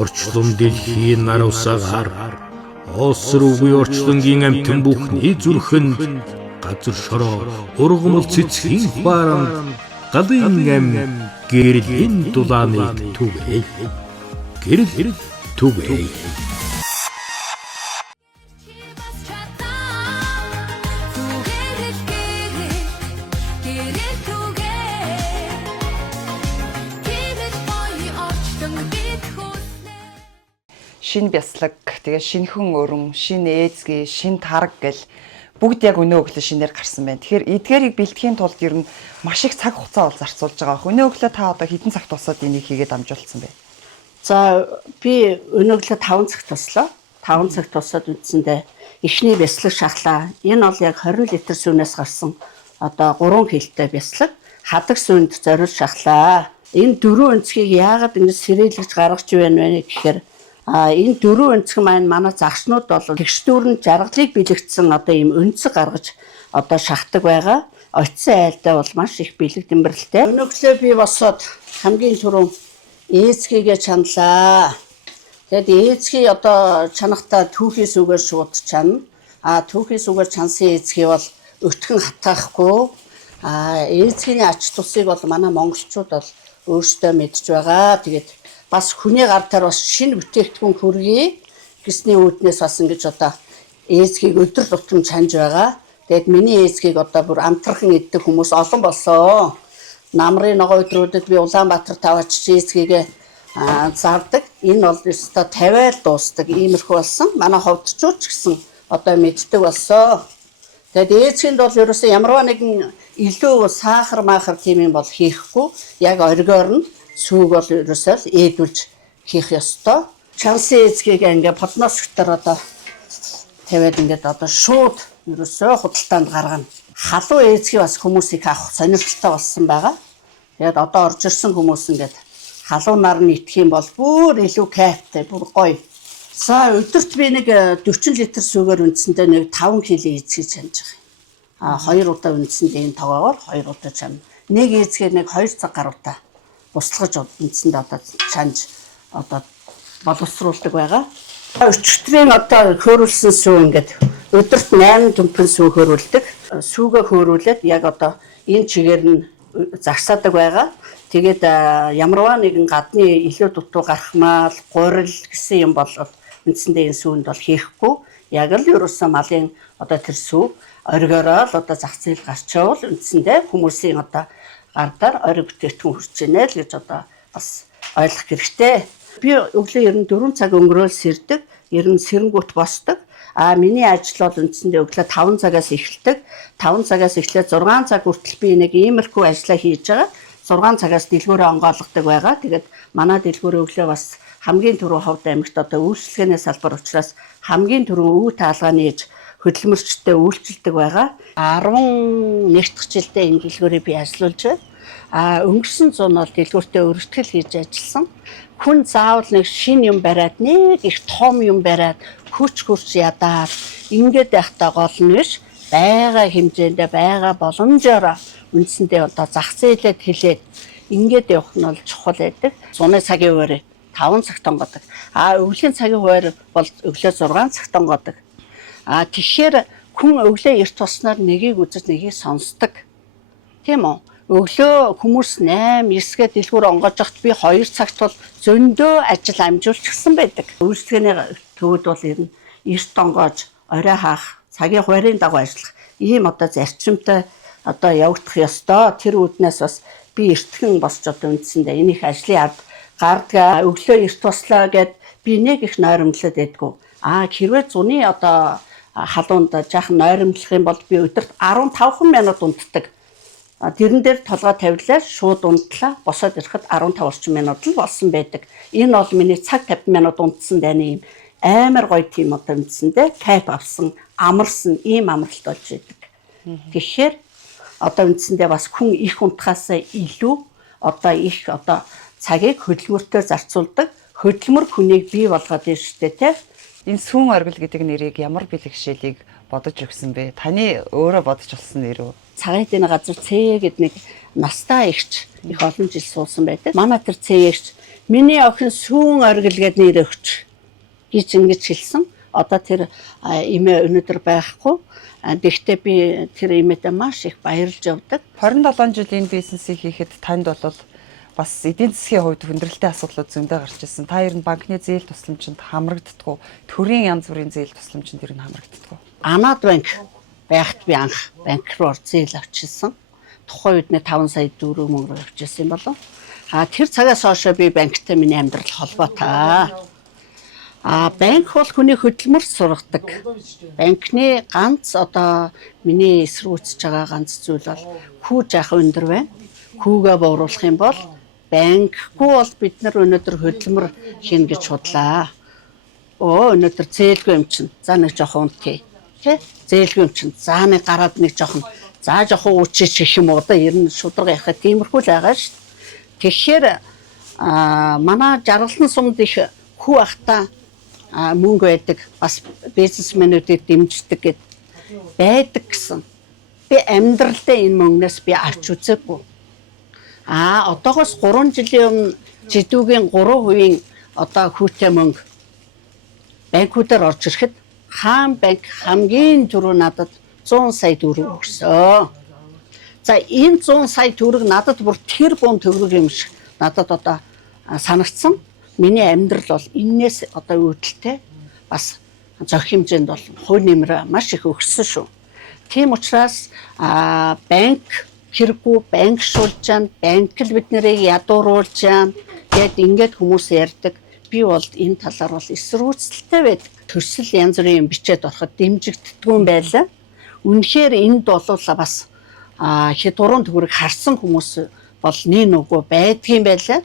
Орчлон дэлхийн нар усаагаар осруугүй орчлонгийн амтэн бүхний зүрхэнд газар шороо ургамал цэцгийн хуаранд галын ам гэрлийн дулааныг түгэй. Гэрэл түгэй. Шин бяслаг, тэгээ шинхэн өрөм, шин ээзги, шин тараг гэл бүгд яг өнөө өглөө шинээр гарсан байна. Тэгэхээр эдгээрийг бэлтгэхийн тулд ер нь маш их цаг хугацаа бол зарцуулж байгаа. Өнөө өглөө та одоо хэдэн цагт тусаад энийг хийгээд амжуулсан бэ? За би өнөө өглөө 5 цагт туслаа. 5 цагт тусаад үндсэндээ эхний бяслаг шахлаа. Энэ бол яг 20 литр сүүнээс гарсан одоо 3 килтэй бяслаг. Хадаг сүүнд зориулж шахлаа. Энэ дөрвөн өнцгийг яагаад ингэж сэрээлгэж гаргаж байна вэ гэхээр энэ дөрвөн өнцг маань манай загшнууд бол тэгшдүүрэн жаргалыг бэлэгдсэн одоо ийм өнцөг гаргаж одоо шахдаг байгаа. Очисон айлдаа бол маш их бэлэг дэмбэрэлтэй. Өнөглөө би босоод хамгийн түрүүн ээзгийгээ чаналаа. Тэгэд ээзгий одоо чанахтаа түүхий сүгээр шууд чана. Түүхий сүгээр чансан ээзгий бол өтгөн хатаахгүй. Ээзгийний ач тусыг бол манай монголчууд бол өөрсдөө мэдж байгаа. Тэгээд бас хүний гартаар бас шинэ бүтээгдэхүүн хүргэе гэсний үүднээс бас ингэж одоо ээзгийг өдөр тутам чанж байгаа. Тэгэд миний ээзгийг одоо бүр амтрахын иддэг хүмүүс олон болсон. Намрын ногоо өдрүүдэд би Улаанбаатар таваач ээзгийгээ зардаг. Энэ бол өстой 50-аар дуустдаг иймэрхүү болсон. Манай ховдчууч гэсэн одоо мэддэг болсон. Тэгэд ээзгэнд бол ерөөсөө ямарваа нэгэн илүү сахар маахар тийм юм бол хийхгүй. Яг оргиор нь сүүг бол ерөөсөө ээдүүлж хийх ёстой. Чансын ээзгийг ингээ подносгтор одоо тавиад ингээд одоо шууд ерөөсөө худалдаанд гаргана. Халуун ээзгийг бас хүмүүс их авах сонирхолтой болсон байгаа. Тэгээд одоо орж ирсэн хүмүүс ингээд халуунаар нь итгэх юм бол бүр илүү кайфтай, бүр гоё. За өдөрт би нэг 40 литр сүүгээр үндсэндээ нэг 5 кг ээзгийг чанж байгаа. 2 удаа үндсэндээ энэ тоогоор 2 удаа чана. Нэг ээзгээр нэг 2 цаг гаруйтай буслахж үндсэндээ одоо чанж одоо боловсруулдаг байгаа. Өчигдрийн одоо хөөрүүлсэн сүү ингээд өдөрт 8 дүмпэн сүү хөөрүүлдэг. Сүүгээ хөөрүүлээд яг одоо энэ чигээр нь загсаадаг байгаа. Тэгээд ямарваа нэгэн гадны илүү дутуу гарахмал, гурил гэсэн юм бол үндсэндээ энэ сүүнд бол хийхгүй. Яг л ерөөсөө малын одоо тэр сүү оргиороо л одоо зах зээл гарчаавал үндсэндээ хүмүүсийн одоо гардаар ориг бүтээгдэхүүн хүрч байна л гэж одоо бас ойлгох хэрэгтэй. Би өглөө ер нь 4 цаг өнгөрөөл сэрдэг, ер нь сэрэнгүүт босдог. Миний ажил бол үндсэндээ өглөө 5 цагаас эхэлдэг. 5 цагаас эхлээд 6 цаг хүртэл би нэг иймэрхүү ажиллаа хийж байгаа. 6 цагаас дэлгүүрээ онгойлгодог байгаа. Тэгээд манай дэлгүүрээ өглөө бас хамгийн түрүү Ховд аймагт одоо үйлчлэгээний салбар учраас хамгийн түрүү өв таалгааны ээж хөдөлмөрчтэй үйлчилдэг байгаа. 11 дахь жилдээ энэ дэлгүүрээ би ажиллуулж байна. Өнгөрсөн зун бол дэлгүүртээ өргөтгөл хийж ажилласан. Хүн заавал нэг шин юм бариад нэг их том юм бариад хүч ядаад ингээд байхдаа гол нь биш. Бага хэмжээндээ бага боломжоор үндсэндээ одоо зах зээлээ тэлээд ингээд явах нь бол чухал байдаг. Зуны цагийн хуваар 5 цагт онгодог. Өвлийн цагийн хуваар бол өглөө 6 цагт онгодог. Тэгэхээр хүн өглөө эрт туснаар нэгийг үзэж нэгийг сонсдог. Тийм үү? Өглөө хүмүүс 8-9-гээ дэлгүүр онгоож явахт би 2 цагт бол зөндөө ажил амжуулчихсан байдаг. Үйлчлэгээний төвд бол ер нь эрт онгоож, орой хаах, цагийн хуваарийн дагуу ажиллах ийм одоо зарчимтай одоо явагдах ёстой. Тэр үүднээс бас би эртхэн босч одоо үндсэндээ энэ их ажлын ард гардаг. Өглөө эрт туслаа гэд би нэг их нойромлоод байдгүй. Хэрвээ зуны одоо халуунд жаахан нойромлох юм бол би өдөрт 15 минут унтдаг. Тэрэн дээр толгой тавилаад шууд унтлаа. Босоод ирэхэд 15 орчим минут л болсон байдаг. Энэ бол миний цаг 50 минут унтсан дайны юм амар гоё тийм одоо үндсэндээ кайф авсан, амарсан ийм амралт болж байдаг. Тэгэхээр одоо үндсэндээ бас хүн их унтахаасаа илүү одоо их одоо цагийг хөдөлмөртөөр зарцуулдаг. Хөдөлмөр хүнийг бий болгоод байна шүү дээ, тийм. Энэ сүүн оргил гэдэг нэрийг ямар бэлгэшээлийг бодож өгсөн бэ? Таны өөрөө бодож олсон нэр үү? Цагаан эдийн газар ЦЭ гэдэг нэг настай эгч их олон жил суусан байдаг. Манай тэр ЦЭ-эгч Миний охин сүүн оргил гээд нэр өгч гэж ингэж хэлсэн. Одоо тэр эмээ өнөдөр байхгүй. Гэхдээ би тэр эмээтэй маш их баярлж явдаг. 27 жил энэ бизнесийг хийхэд танд бол бас эдийн засгийн хувьд хүндрэлтэй асуудлууд зөндөө гарч ирсэн. Та ер нь банкны зээл тусламжинд хамрагддаггүй. Төрийн янз бүрийн зээл тусламжинд ер нь хамрагддаггүй. Анаад банк байхад би анх банк руу зээл авчихсан. Тухайн үед нэ 5 сая төгрөг мөнгө авчихсан юм болов. Тэр цагаас хойш би банктай миний амьдрал холбоотой. Банк бол хүний хөдөлмөр сургадаг. Банкны ганц одоо миний эсрүүцэж байгаа ганц зүйл бол хүү жаах өндөр байна. Хүүгээ бууруулах юм бол банкгүй бол бид нар өнөөдөр хөдөлмөр хийн гэж худлаа. Өнөөдөр зээлгүй юм чинь. За нэг жоохон унтъя. Тэ? Зээлгүй юм чинь. За нэг гараад нэг жоохон. За жоохон үчиж гэх юм уу. Одоо ер нь шударга яхаа тиймэрхүү л байгаа шүү дээ. Тэгэхээр манай жаргалан сумд их хүү ахта мөнгө байдаг. Бас бизнесмэнүүдэд дэмждэг гэд байдаг гэсэн. Би амьдралдаа энэ мөнгнөөс би авч үзээгүй. Одоогоос 3 жилийн өмнө жидүүгийн 3% одоо хүүтэй мөнгө банкудаар орж ирэхэд хаан банк хамгийн түрүү надад 100 сая төгрөг өгсөн. За энэ 100 сая төгрөг надад бүр тэр бун төгрөг юм шиг надад одоо санагдсан. Миний амьдрал бол энээс одоо үүдэлтэй бас зөх хэмжээнд бол хувь нэмрээ маш их өгсөн шүү. Тийм учраас банк хэрэггүй банкшуулж чам, банк л бид нарыг ядууруулж чам гэд ингээд хүмүүс ярьдаг. Би бол энэ талаар бол эсрүүцэлтэй байдаг. Төсөл янз бүрийн бичээд ороход дэмжигддэггүй юм байлаа. Үнэхээр энд болуулаа бас хятурын төгрөг харсан хүмүүс бол нэг нүгөө байдгийн байлаа.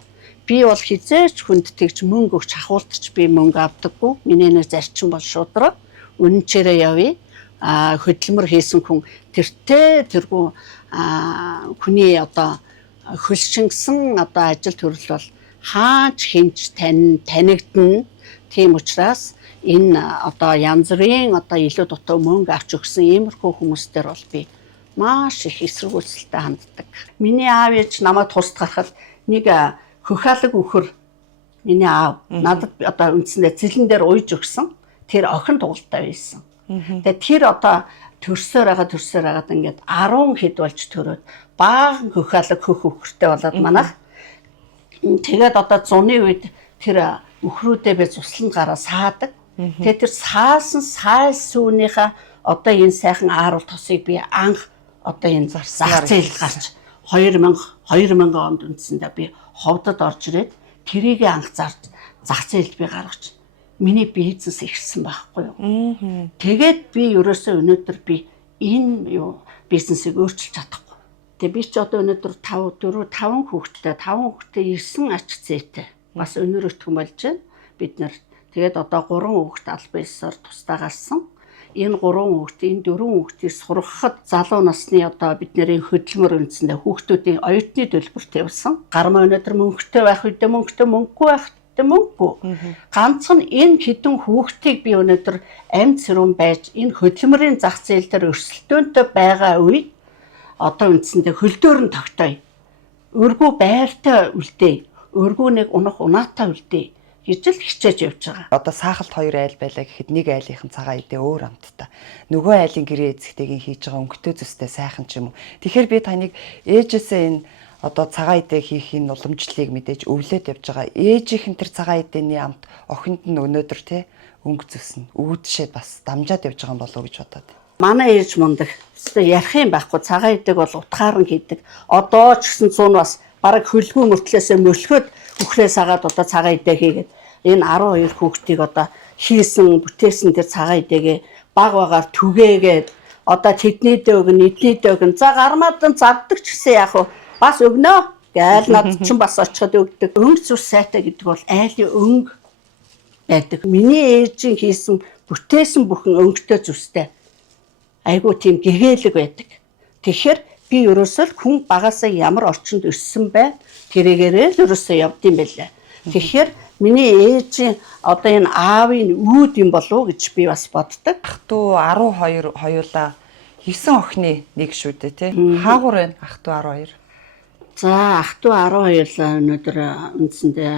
Би бол хизээч хүнд тэгж мөнгө өгч хахуултч би мөнгө авдаггүй. Миний нэг зарчим бол шудраг. Үнэнчээрээ явъя. Хөдөлмөр хийсэн хүн тэргүй хүний одоо хөлшингсэн одоо ажил төрөл бол хаач хинч танигдана. Тийм учраас энэ одоо янз бүрийн одоо илүү дутуу мөнгө авч өгсөн иймэрхүү хүмүүстээр бол би маш их эсэргүүцэлтэй ханддаг. Миний аав ээж намайг тусад гарахад нэг хөхалэг өхөр миний аав надад одоо үндсэндээ цэлэн дээр уйж өгсөн. Тэр охин тугалтай байсан. Тэгээ тэр одоо төрсөөр агаад ингээд 10 хэд болж төрөөд баахан хөхалэг хөх өхөртэй болоод манайх. Тэгээд одоо зуны үед тэр өхрүүдээ би цусланд гараа саадаг. Тэгээд тэр саасан сайс сүүнийхээ одоо энэ сайхан ааруул тосыг би анх одоо энэ зах зээл гарч 2000 онд үндсэндээ би ховдод орж ирээд тэрийг анх зах зээлд би гаргаж миний бизнес ихсэн байхгүй юу. Тэгээд би ерөөсөө өнөөдөр би энэ бизнесийг өөрчилж чадахгүй. Тэгээд би ч одоо өнөөдөр 5 хүүхэдтэй 9 ач зээтэй бас өнөөрөйтгөн болж байна. Бид нар тэгээд одоо 3 хүүхэд албан ёсоор тусдаа гарсан. Энэ 3 хүүхэд, энэ 4 хүүхдийг сургахад залуу насны одоо бидний хөдөлмөр үндсэндээ хүүхдүүдийн оюутны төлбөрт явсан. Гармаа өнөөдөр мөнгөтэй байх үедээ мөнгөтэй, мөнгөгүй байх үедээ мөнгөгүй. Ганцхан энэ хідэн хүүхдийг би өнөөдөр амьд сэрүүн байж энэ хөдөлмөрийн зах зээл дээр өрсөлдөөнтэй байгаа үед одоо үндсэндээ хөлдөөр нь тогтоё. Өргөө байртай үлдээ. Өргөө нэг унаатай үлдээ гэж л хичээж явж байгаа. Одоо саахалт 2 айл байлаа гэхэд нэг айлынхан цагаан идэ өөр амттай. Нөгөө айлын гэрээ эзэгтэйгийн хийж байгаа өнгөтэй зүстэй сайхан ч юм уу. Тэгэхээр би таныг ээжээсээ энэ одоо цагаан идэ хийх энэ уламжлалыг мэдээж өвлөд явж байгаа. Ээжийнх нь тэр цагаан идэний амт охинд нь өнөөдөр те өнгө зүснэ. Үүдшээ бас дамжаад явж байгаа юм болов уу гэж бодоод. Манай ээж мундаг. Ярих юм байхгүй. Цагаан идэг бол утгаар нь хийдэг. Одоо ч гэсэн 100 бас бараг хөлгүй мөртлөөсөө мөрлөхөд үхрээс агаад одоо цагаан идэ хийгээд энэ 12 хүүхдийг одоо хийсэн бүтээсэн тэр цагаан идэгээ баг багаар түгээгээд одоо тэдний дөөгн эдний дөөгн за гармаадан завдаг ч гэсэн яах вэ бас өгнө гээл над чинь бас очиход өгдөг. Өнгө зүс сайтай гэдэг бол айлын өнгө байдаг. Миний ээжийн хийсэн бүтээсэн бүхэн өнгөтэй зүстэй айгуу тийм гэгээлэг байдаг. Тэгэхээр би ерөөсөө хүн багасаа ямар орчинд өссөн бай тэрэгээрээ л ерөөсөө явдсан байлаа. Тэгэхээр миний ээжийн одоо энэ аавын үүд юм болов уу гэж би бас боддог. Ах トゥ 12 хоёулаа 9 охины нэг шүү дээ тий. Хаагур байна ах トゥ 12. За ах トゥ 12 л өнөөдөр үндсэндээ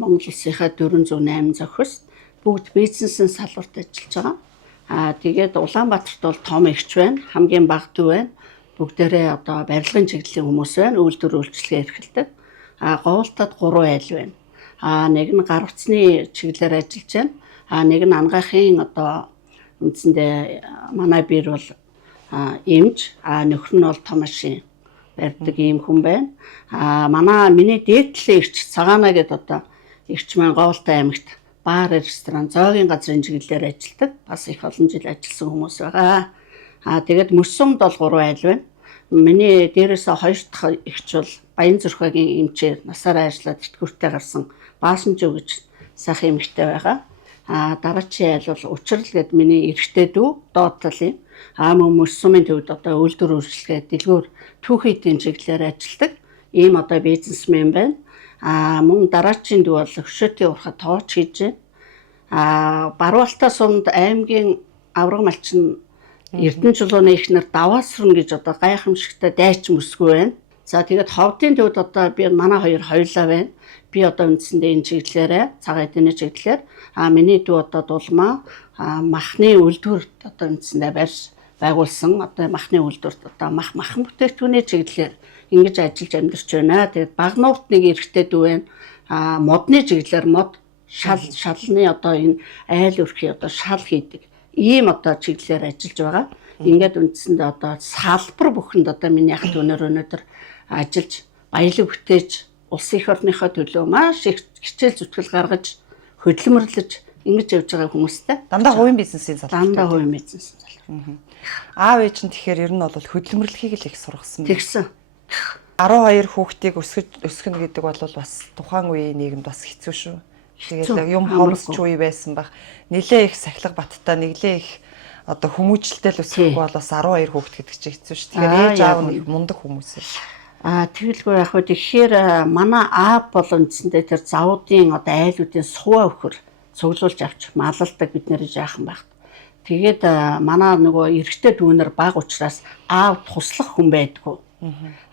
Монгол Улсынхаа 408 зохиос бүгд бизнесийн салбарт ажиллаж байгаа. Тэгээд Улаанбаатарт бол том эгч байна, хамгийн бага дүү байна. Бүгдээрээ одоо барилгын чиглэлийн хүмүүс байна, үйлдвэр үйлчлэгээ эрхэлдэг. Говьлтад 3 айл байна. Нэг нь гар утасны чиглэлээр ажиллаж байна. Нэг нь ангаахын одоо үндсэндээ манай бэр бол эмч, нөхөр нь бол том машин барьдаг ийм хүн байна. Миний дээдлийн эрч Цагаана гэдэг одоо эрч маань Говьлтай аймагт баар, ресторан, зоогийн газрын чиглэлээр ажилладаг. Бас их олон жил ажилласан хүмүүс байгаа. Тэгээд Мөссөмд бол 3 айл байна. Миний дээрээсээ 2 дахь эрч бол Баянзүрхагийн эмчээр насаараа ажиллаад тэтгэвртэй гарсан Баасанжуу гэж сайхан эмэгтэй байгаа. Дараачийн айл бол Учрал гэдэг миний эрэгтэй дүү, доод талын. Мөссөмийн төвд одоо үйлдвэр үйлчлэгээ, дэлгүүр, түүхий эдийн чиглэлээр ажилладаг. Ийм одоо бизнесмен байна. Мөн дараачийн дүү бол Хөшөөтийн урхад тооч хийж байна. Баруалтаа сумд аймгийн авраг малчин Эрдэнэ чулууны ихнэр Даваасрын гэж одоо гайхамшигтай дайч мөсгүй байна. За тэгээд Ховдын төвд одоо би манай хоёр хоёулаа байна. Би одоо үндсэндээ энэ чиглэлээрээ цагаан эдийн чиглэлээр миний дүү одоо дулмаа махны үйлдвэр одоо үндсэндээ барьж байгуулсан. Одоо махны үйлдвэрт одоо махан бүтээгдэхүүний чиглэлээр ингэж ажиллаж амьдарч байна. Тэгээд Багнуурт нэг эрэгтэй дүү байна. Модны чиглэлээр мод шалны одоо энэ айл өрхийн одоо шал хийдэг. Ийм одоо чиглэлээр ажиллаж байгаа. Ингээд үндсэндээ одоо салбар бүхэнд одоо миний ах дүүнэр өнөөдөр ажиллаж баялаг бүтээж улсын их орныхоо төлөө маш их хичээл зүтгэл гаргаж хөдөлмөрлөж ингэж явж байгаа хүмүүстэй. Дандаа хувийн бизнесийн салбар. Дандаа хувийн бизнесийн салбар. Аав ээж нь тэгэхээр ер нь бол хөдөлмөрлөхийг л их сургасан. Тэгсэн. 12 хүүхдийг өсгөнө гэдэг бол бас тухайн үеийн нийгэмд бас хэцүү шүү. Тэгээд юм хомсч үе байсан баг. Нилээ их сахилга баттай, нэглээ их одоо хүмүүжлэлтэй л өсөхгүй бол бас 12 хүүхэд гэдэг чинь хэцүү шүү. Тэгэхээр ээж аав нь мундаг хүмүүс ээ. Тэгэлгүй яг хөө тэгэхээр манай аав бол үндсэндээ тэр завуудын одоо айлуудын суваа өхөр цуглуулж авч малалдаг бид нэр жаахан багт. Тэгээд манай нөгөө эрэгтэй дүүнэр баг учраас аав туслах хүн байдгүй.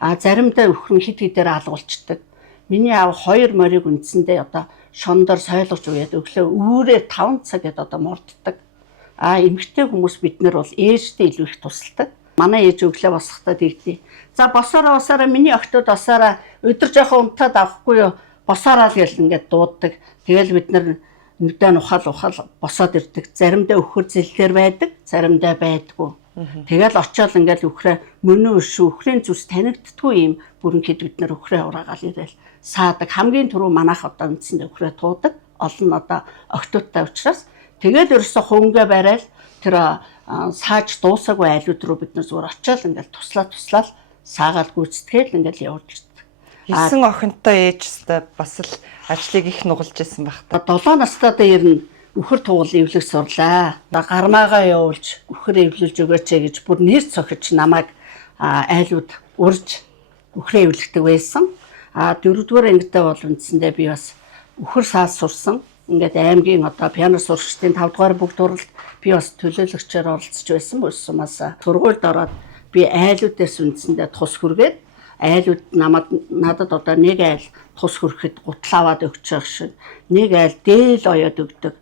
Заримдаа өхөр нь хит хитээр алгуулцдаг. Миний аав 2 морийг үндсэндээ одоо шондор сойлгож уяад өглөө үүрээ 5 цаг гээд одоо морддаг. Эмэгтэй хүмүүс бид нар бол ээжтэй илүү их тусалдаг. Манай ээж өглөө босохдоо тэгдээ. За босоороо миний октод босоороо өдөр жоохон унтаад авахгүй юу? Босоороо л гэл ингээд дууддаг. Тэгэл бид нар нүдэн ухаал босоод ирдэг. Заримдаа өхөр зэлээр байдаг, заримдаа байдгүй. Тэгэл очиод ингээд өхрөө мөнөө өхрийн зүс танигддгүй юм бүрэнхэд бид нар өхрөө ураагаал ирээл саадаг. Хамгийн түрүү манайх одоо үндсэндээ өхрөө туудаг. Олон одоо октодтай учраас тэгэл ерөөсө хөнгөө барайл тэр сааж дуусаагүй айлууд руу бид нар зүгээр очиод ингээд туслаад саагаад гүйцэтгээл ингээд явуулж ирдэг. 9 охинтой ээжтэй бас л ажлыг их нугалж байсан баг та. 7 настайдаа ирнэ өхөр тугал эвлэх сурлаа. Гармаагаа явуулж өхөр эвлүүлж өгөөч гэж бүр нэр цохиж намайг айлууд урж өхрөө эвлэхдэг байсан. 4-р ангидаа бол үндсэндээ би бас өхөр саас сурсан. Ингээд аймгийн одоо пиано сурагчдын 5-р бүгд туралд би бас төлөөлөгчөөр оролцож байсан сумаас сургуульд ороод би айлуудаас үндсэндээ тус хүргээд айлууд надад одоо нэг айл тус хүрэхэд гутлаа аваад өгч байгаа шиг нэг айл дээл оёод өгдөг.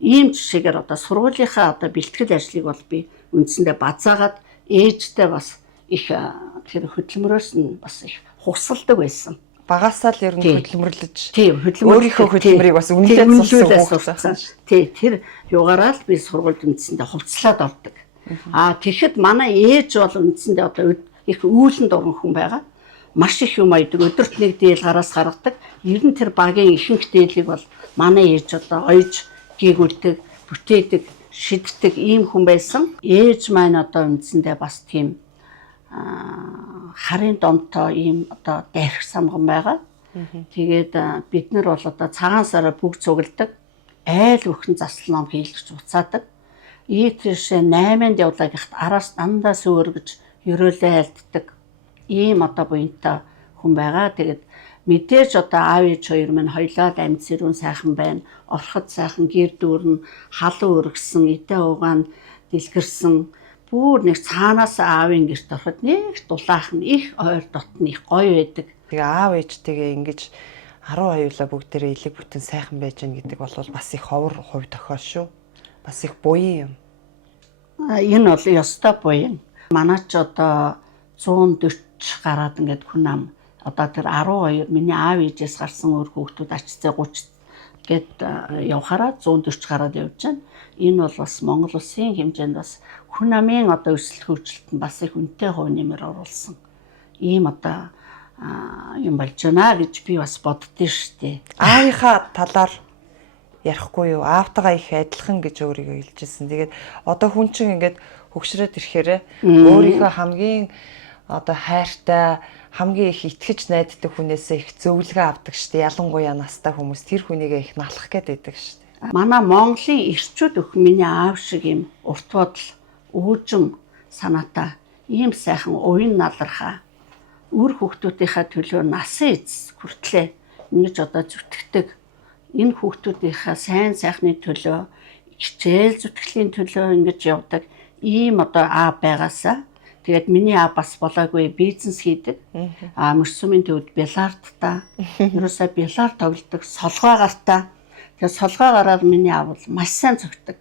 Ийм жишээгээр одоо сургуулийнхаа одоо бэлтгэл ажлыг бол би үндсэндээ базаагаад ээжтэй бас их тэр хөдөлмөрөөс нь бас их хусалдаг байсан. Багасаа л ер нь хөдөлмөрлөж өөрийнхөө хөдөлмөрийг бас үнэлээд сурсан. Тэр югаараа л би сургуульд үндсэндээ хувцлаад ордог. Тэгэхэд манай ээж бол үндсэндээ одоо их үүлэнд орон хүн байгаа. Маш их юм айдаг. Өдөрт нэг дээл гараас гаргадаг. Ер нь тэр багийн ихэнх дээлийг бол манай ээж одоо ойж гийгүүлдэг, бүтээдэг, шиддэг ийм хүн байсан. Ээж маань одоо үндсэндээ бас тийм харын домтой ийм одоо дайрах самган байгаа. Тэгээд бид нар бол одоо цагаан сараа бүгд цугладаг. Айл өрхөн засал ном хийлгэж уцаадаг. Ийтэшээ 8-нд явлаа гэхэд араас дандаа сөөргөж ерөөлөө айлддаг. Ийм одоо буянтай хүн байгаа. Тэгээд мэдээж одоо аав ээж хоёр минь хоёлаа амьд сэрүүн сайхан байна. Орход сайхан гэр дүүрэн халуун өргөсөн, идэ угаан дэлгэрсэн. Бүр нэг цаанаас аавын гэрт ороход нэг дулаахан их ойр дотн их гоё байдаг. Тэгээ аав ээжтэйгээ ингэж хоёулаа бүгдээрээ элэг бүтэн сайхан байж гэн гэдэг бол бас их ховор хувь тохиол шүү. Бас их буян юм. Энэ бол ёстой буян. Манай ч одоо 140 гараад ингээд хүн ам одоо тэр 12 миний аав ээжээс гарсан өөр хүүхдүүд ачцээ 30 гэд явхаараа 140 гараад явж байна. Энэ бол бас Монгол улсын хэмжээнд бас хүн амын одоо өсөлт хөгжилтөнд бас их үнэтэй хувь нэмэр оруулсан. Ийм одоо юм болж байна гэж би бас боддөө штэ. Аавынхаа талаар ярихгүй юу? Аавтайгаа их адилхан гэж өөрийгөө хэлжсэн. Тэгээд одоо хүн чинь ингээд хөгшрөөд ирэхээр өөрийнхөө хамгийн одоо хайртай, хамгийн их итгэж найддаг хүнээсээ их зөвлөгөө авдаг штэ. Ялангуяа настай хүмүүс тэр хүнийгээ их налах гэдэг штэ. Манай Монголын ирчүүд өх миний аав шиг юм урт бодол, өөжм санаатай, ийм сайхан уян налархаа үр хүүхдүүдийнхаа төлөө насан эцэс хүртлээ ингэж одоо зүтгэдэг. Энэ хүүхдүүдийнхаа сайн сайхны төлөө, хичээл зүтгэлийн төлөө ингэж явдаг ийм одоо аав байгаасаа. Тэгээд миний аав бас болоогүй бизнес хийдэг. Мөрсөмийн төвд бильярдтай, ерөөсөө бильярд тоглодог, солгоо гартай. Тэгээд солгоо гараар миний аав бол маш сайн зөгтөг.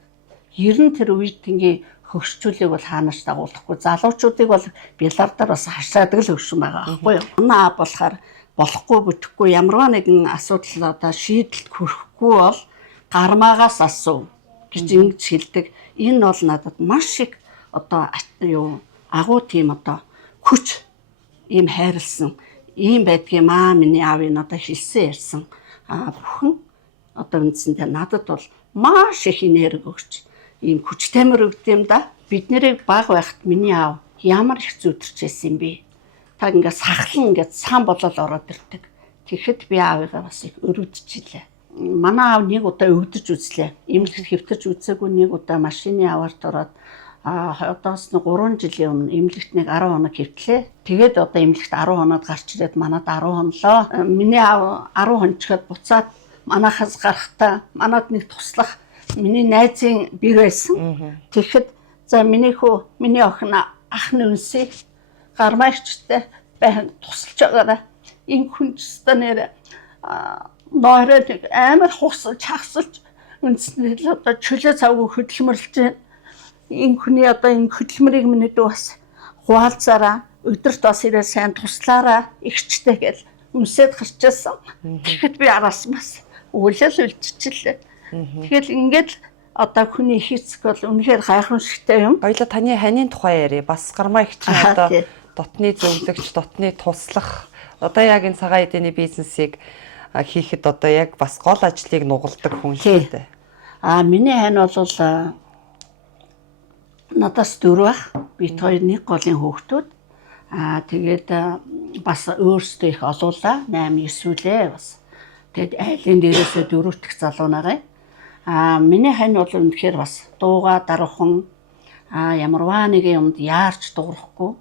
90 тэр үед тэнгийн хөгшчүүлийг бол хаанаас дагуулахгүй. Залуучуудыг бол бильярдаар бас хашаадаг л хөгшин байгаа байхгүй юу? Манай аав болохоор болохгүй бүтэхгүй ямарваа нэгэн асуудал одоо шийдэлд хүрэхгүй бол гармаагаас асуу гэж ингэж хэлдэг. Энэ бол надад маш их одоо юу агуу тийм одоо хүч ийм хайрлсан ийм байдгийн маа миний аавын одоо хэлсэн ярьсан бүхэн одоо үндсэндээ надад бол маш их энерги өгч ийм хүч тамир өгд юм да. Бид нэрийг баг байхад миний аав ямар их зүтэрчээсэн юм бэ? Та ингээд сахлан ингээд сан болол ороод ирдэг. Тэгэхэд би аавыгаа бас их өрөвдчихлээ. Манай аав нэг удаа өвдөж үзлээ. Эмнэлэгт хэвтэрч үзээгүй нэг удаа машины аварт ороод одоос нь 3 жилийн өмнө эмнэлэгт нэг 10 хоног хэвтлээ. Тэгээд одоо эмнэлэгт 10 хоноод гарч ирээд манад 10 хонлоо. Миний аав 10 хончход буцаад манахаас гарахтаа манад нэг туслах миний найзын бэр байсан. Тэгэхэд за миний охин ах нүнсийг гармаагчтай байна тусалж байгаарай. Энэ хүн ч нэр нойроод амар хусалж хагсалж үндсэндээ одоо чөлөө цавгүй хөдөлмөрлж байна. Энэ хүний одоо энэ хөдөлмөрийг минь бас хуваалцаараа өдөрт бас ирээ сайн туслаараа ихчтэй гэж үнсэд гарчаасан. Тэгэхэд би араас бас өвлөл үлдчихлээ. Тэгэл ингээд одоо хүний хийцэг бол үнэхээр гайхамшигтай юм. Хоёлаа таны ханийн тухай яриа. Бас гармаа их чинь одоо дотны зөвлөгч, дотны туслах одоо яг энэ цагаан эдийн бизнесийг хийхэд одоо яг бас гол ажлыг нугалдаг хүн шүү дээ. Миний хань бол надаас 4 ах. Бид хоёр нэг голын хүүхдүүд. Тэгээд бас өөрсдөө их олуулаа. 8 9 үлээ бас. Тэгээд айлын дээрээсээ 4 дахь залуу нагаа. Миний хань бол үнэхээр бас дууга даруухан ямарваа нэгэн юмд яарч дуурахгүй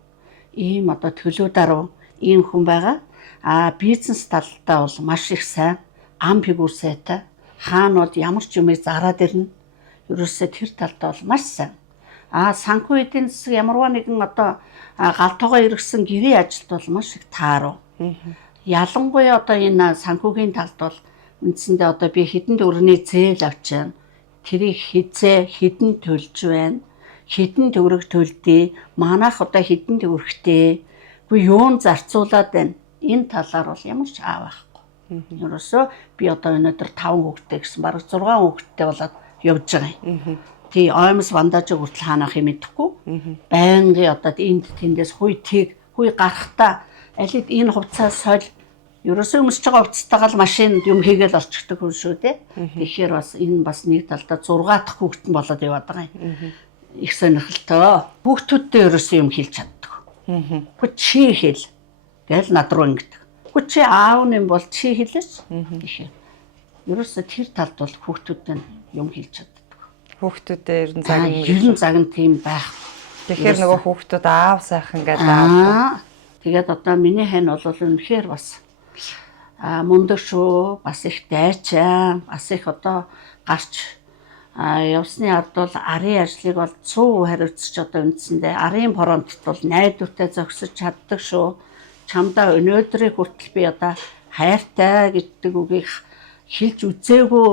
ийм одоо төлөө даруй ийм хүн байгаа. Бизнес талдаа бол маш их сайн, ам фигур сайтай. Хаана бол ямар ч юмыг зараад ирнэ. Ерөөсөө тэр талдаа бол маш сайн. Санхүү эдийн засаг ямарваа нэгэн одоо галтойгоо иргэсэн гэрээ ажилд бол маш их таарав. Ялангуяа одоо энэ санхүүгийн талд бол үндсэндээ одоо би хэдэн төгрөгийн зээл авч байна. Тэрийг хизээ хэдэн төлж байна. Хэдэн төгрөг төлдөө. Манайх одоо хэдэн төгрөгтэй. Үгүй юун зарцуулаад байна. Энэ талаар бол ямар ч байхгүй. Ерөөсөө би одоо өнөөдөр 5 хүүхэдтэй гэсэн бараг 6 хүүхэдтэй болоод явж байгаа юм. Тий оймос вандажиг хүртэл хаанах юм мэдэхгүй. Байнгын одоо энд тэндээс хүй гарахтаа алид энэ хувцас соль ерөөсөө өмсөж байгаа хувцастайгаа л машинд юм хийгээл олчихдаг хүн шүү дээ. Тэгэхээр бас энэ бас нэг талдаа 6 дахь хүүхэд нь болоод яваад байгаа юм. Их сонирхолтой. Хүүхдүүдтэй ерөөсөө юм хэлж чаддаг. Хөө чи хэл гэл над руу ингэдэг. Хөө чи аав нэм бол чи хэлээч. Тэгэхээр ерөөсөө тэр талд бол хүүхдүүдтэй юм хэлж чаддаг. Хүүхдүүдээ ерэн загн тийм байх. Тэгэхээр нөгөө хүүхдүүд аав сайхан гэдэг аав. Тэгээд одоо миний хань бол үнэхээр бас мундаг шүү, бас их дайчаа, бас их одоо гарч явсны ард бол арын ажлыг бол 100% хариуцж одоо үндсэндээ арын фронтт бол найдвартай зогсож чаддаг шүү. Чамдаа өнөөдрийг хүртэл би одоо хайртай гэдэг үгийг хэлж үзээгүй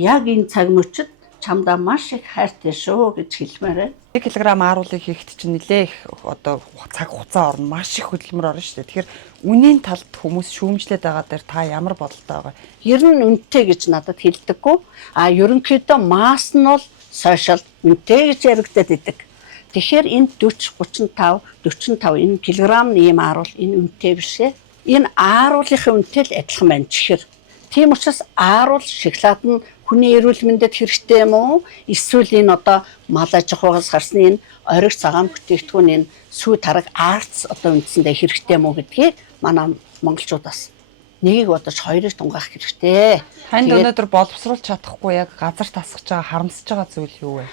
яг энэ цаг мөчид чамдаа маш их хайртай шүү гэж хэлмээр. 1 кг ааруулыг хийхэд чинь нэлээ их одоо цаг хугацаа орно, маш их хөдөлмөр орно шүү дээ. Тэгэхээр үнийн талд хүмүүс шүүмжлээд байгаа дээр та ямар бодолтой байгаа? Ер нь үнэтэй гэж надад хэлдэггүй. Ерөнхийдөө масс нь бол сошиал үнэтэй гэж яригдаад идэг. Тэгэхээр энэ 40 45 энэ килограмм ийм ааруул энэ үнэтэй биш ээ. Энэ ааруулынхын үнэтэй л адилхан байна чихэр. Тийм учраас ааруул шоколад нь хүний эрүүл мэндэд хэрэгтэй юм уу? Эсвэл энэ одоо мал аж ахуйгаас гарсны энэ ориг цагаан бүтээгдэхүүн энэ сүү тараг арц одоо үндсэндээ хэрэгтэй юм уу гэдгийг манай монголчуудаас нэгийг бодож хоёрыг тунгаах хэрэгтэй. Танд өнөөдөр боловсруулж чадахгүй яг газар тасгаж байгаа харамсаж байгаа зүйл юу вэ?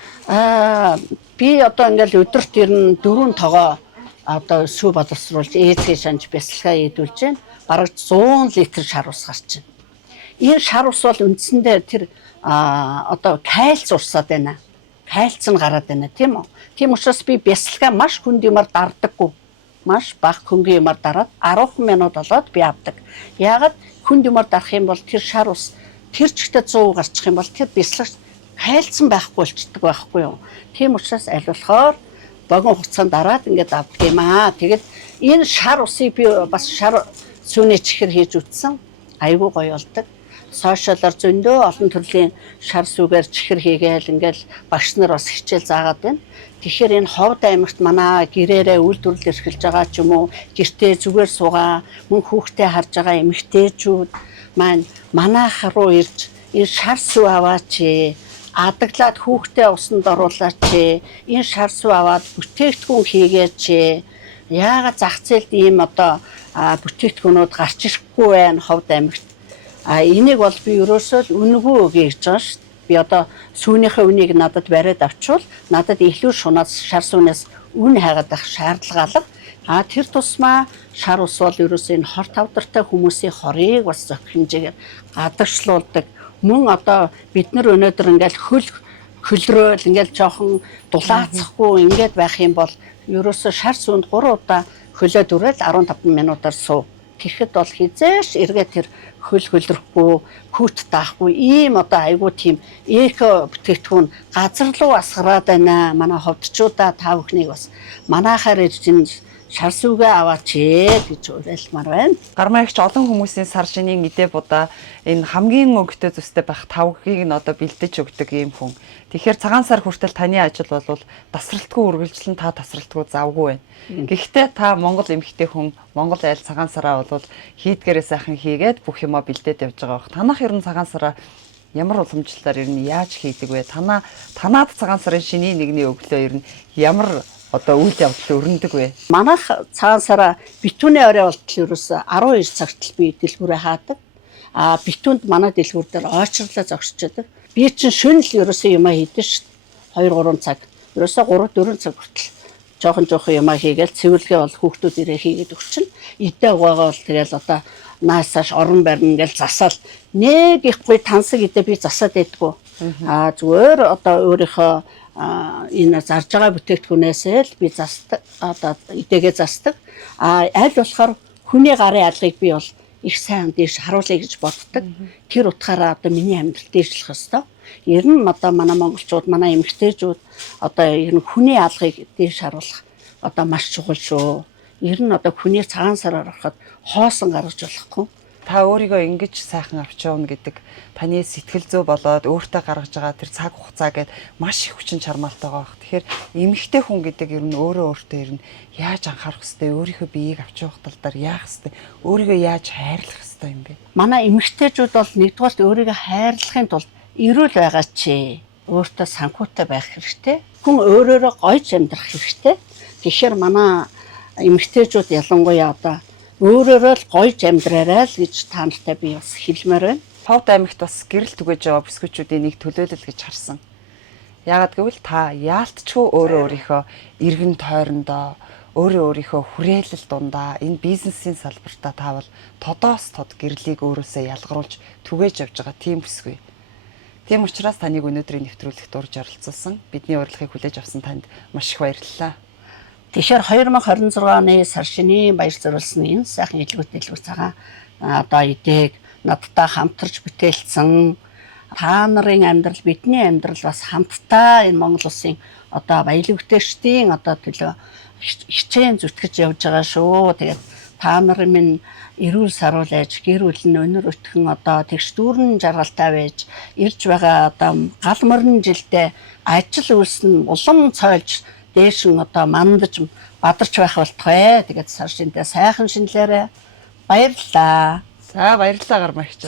Би одоо ингээл өдөрт ер нь 4 тогоо одоо сүү боловсруулж ээзгээ шанж бясалгаа ийдүүлж байна. Бараг 100 литр шар ус гарч байна. Энэ шар ус бол үндсэндээ тэр одоо кальц урсаад байна. Кальц нь гараад байна тийм үү? Тийм учраас би бясалгаа маш хүнд юмар дардаггүй. Маш бага хөнгөн юмар дараад 10 минут болоод би авдаг. Яагаад хүнд юмар дарах юм бол тэр шар ус тэр чигтээ 100 гарчих юм бол тэр бясалгч кальцсан байхгүй болчдөг байхгүй юу? Тийм учраас аль болохоор богино хугацаанд дараад ингээд авдаг юм аа. Тэгэл энэ шар усыг би бас шар сүүний чихэр хийж үтсэн. Айгуу гоё болдог. Сошиалар зөндөө олон төрлийн шар сүгээр чихэр хийгээл ингээл багш нар бас хичээл заагаад байна. Тэгэхээр энэ Ховд аймагт манай гэрээрээ үйлдвэрлэл эрхэлж байгаа ч юм уу, гэртээ зүгээр суугаа, мөн хүүхдээ харж байгаа эмэгтэйчүүд маань манайх руу ирж энэ шар сүү аваач, адаглаад хүүхдээ усанд оруулаач, энэ шар сүү аваад бүтээгдэхүүн хийгээч. Яагаад зах зээлд ийм одоо бүтээгдэхүүнүүд гарч ирэхгүй байна Ховд аймагт. Энийг бол би ерөөсөө л үнэгүй гэж байгаа шүү дээ. Би одоо сүүнийхээ үнийг надад бариад авчвал надад илүү шунаас шар сүүнээс үн хайгаад авах шаардлага алга. Тэр тусмаа шар ус бол ерөөсөө энэ хор тавдартай хүмүүсийн хорыг бас зохих хэмжээгээр гадагшлуулдаг. Мөн одоо бид нар өнөөдөр ингээл хөлрөөл ингээл жоохон дулаацахгүй ингээд байх юм бол ерөөсөө шар сүүнд 3 удаа хөлөө дүрэл 15 минутаар суу. Тэгэхэд бол хизээш эргээ тэр хөлрөхгүй, хүүт даахгүй ийм одоо айгуу тийм эко бүтээгдэхүүн газар руу асгараад байна. Манай ховдчуудаа та бүхнийг бас манайхаар ирж энэ шар сүүгээ аваач гэж уриалмаар байна. Гармаагч олон хүмүүсийн сар шинийн идэ будаа энэ хамгийн өнгөтэй зүстэй байх тавгийг нь одоо бэлдэж өгдөг ийм хүн. Тэгэхээр цагаан сар хүртэл таны ажил бол тасралтгүй үргэлжлэн та тасралтгүй завгүй байна. Гэхдээ та Монгол эмэгтэй хүн Монгол айл цагаан сараа бол хийдгээрээ сайхан хийгээд бүх юмаа бэлдээд явж байгаа бох. Танах ер нь цагаан сараа ямар уламжлалаар ер нь яаж хийдэг вэ? Танаад цагаан сарын шинийн нэгний өглөө ер нь ямар одоо үйл явдал өрнөдөг вэ? Манайх цагаан сараа битүүний орой болтол ерөөсө 12 цагт би дэлгүүрээ хаадаг. Битүүнд манай дэлгүүр дээр очрлоо зогсчихдаг. Би чинь шөнө л ерөөсө юмаа хийдэж шүү дээ. 2-3 цаг. Ерөөсө 3-4 цаг хүртэл жоохон юмаа хийгээл цэвэрлэгээ бол хүүхдүүд ирээ хийгээд өгчин. Идэ угаагаа бол тэгэл одоо наасааш орон барина ингээл засаал нэг их гоё тансаг идэ би засаад байдгүй. Зүгээр одоо өөрийнхөө энэ зарж байгаа бүтээгдэхүүнээсээ л би засдаг одоо идэгээ засдаг. Аль болохоор хүний гарын алгыг би бол их сайн дээш харуулъя гэж боддог. Тэр утгаараа одоо миний амьдрал дээшлэх ёстой. Ер нь одоо манай монголчууд, манай эмэгтэйчүүд одоо ер нь хүний алгыг дээш харуулах одоо маш чухал шүү. Ер нь одоо хүний цагаан сараар ороход хоосон гаргаж болохгүй. Та өөрийгөө ингэж сайхан авч явна гэдэг таны сэтгэл зүй болоод өөртөө гаргаж байгаа тэр цаг хугацаа гээд маш их хүчин чармаалтай байгаа. Тэгэхээр эмэгтэй хүн гэдэг ер нь өөртөө ер нь яаж анхаарах хэвтэй, өөрийнхөө биеийг авч явах тал дээр яах хэвтэй, өөрийгөө яаж хайрлах хэвтэй юм бэ? Манай эмэгтэйчүүд бол нэгдүгээрт өөрийгөө хайрлахын тулд эрүүл байгаа чи өөртөө санхүүтэй байх хэрэгтэй. Хүн өөрөөрөө гойж амьдрах хэрэгтэй. Тэгэхээр манай эмэгтэйчүүд ялангуяа одоо өөрөөрөө л гойж амьдраарай л гэж та нартай би бас хэлмээр байна. Ховд аймагт бас гэрэл түгэж байгаа бүсгүүчүүдийн нэг төлөөлөл гэж харсан. Яагаад гэвэл та яалтчгүй өөрийнхөө эргэн тойрондоо өөрийнхөө хүрээлэл дундаа энэ бизнесийн салбартаа та бол тодоос тод гэрлийг өөрөөсөө ялгаруулж түгэж явж байгаа тийм бүсгүй. Тийм учраас таныг өнөөдрийн нэвтрүүлэгт урьж оролцуулсан. Бидний урилгыг хүлээж авсан танд маш их баярлалаа. Тэгэхээр 2026 оны сар шинийн баяр зориулсан энэ сайхан илгүүт цагаан одоо эдэг надтай хамтарч бүтээлсэн та нарын амьдрал бидний амьдрал бас хамтдаа энэ Монгол улсын одоо баялаг бүтээчдийн одоо төлөө хичээн зүтгэж явж байгаа шүү. Тэгээд та нарын минь эрүүл саруулж гэр бүл нь өнөр өтгөн одоо тэгш дүүрэн жаргалтай байж ирж байгаа одоо гал морин жилдээ ажил үйлс нь улам цойлж дээшин одоо мандаж бадарч байх болтугай. Тэгээд сар шиндээ сайхан шинлээрээ баярлалаа. За баярлалаа гармагч.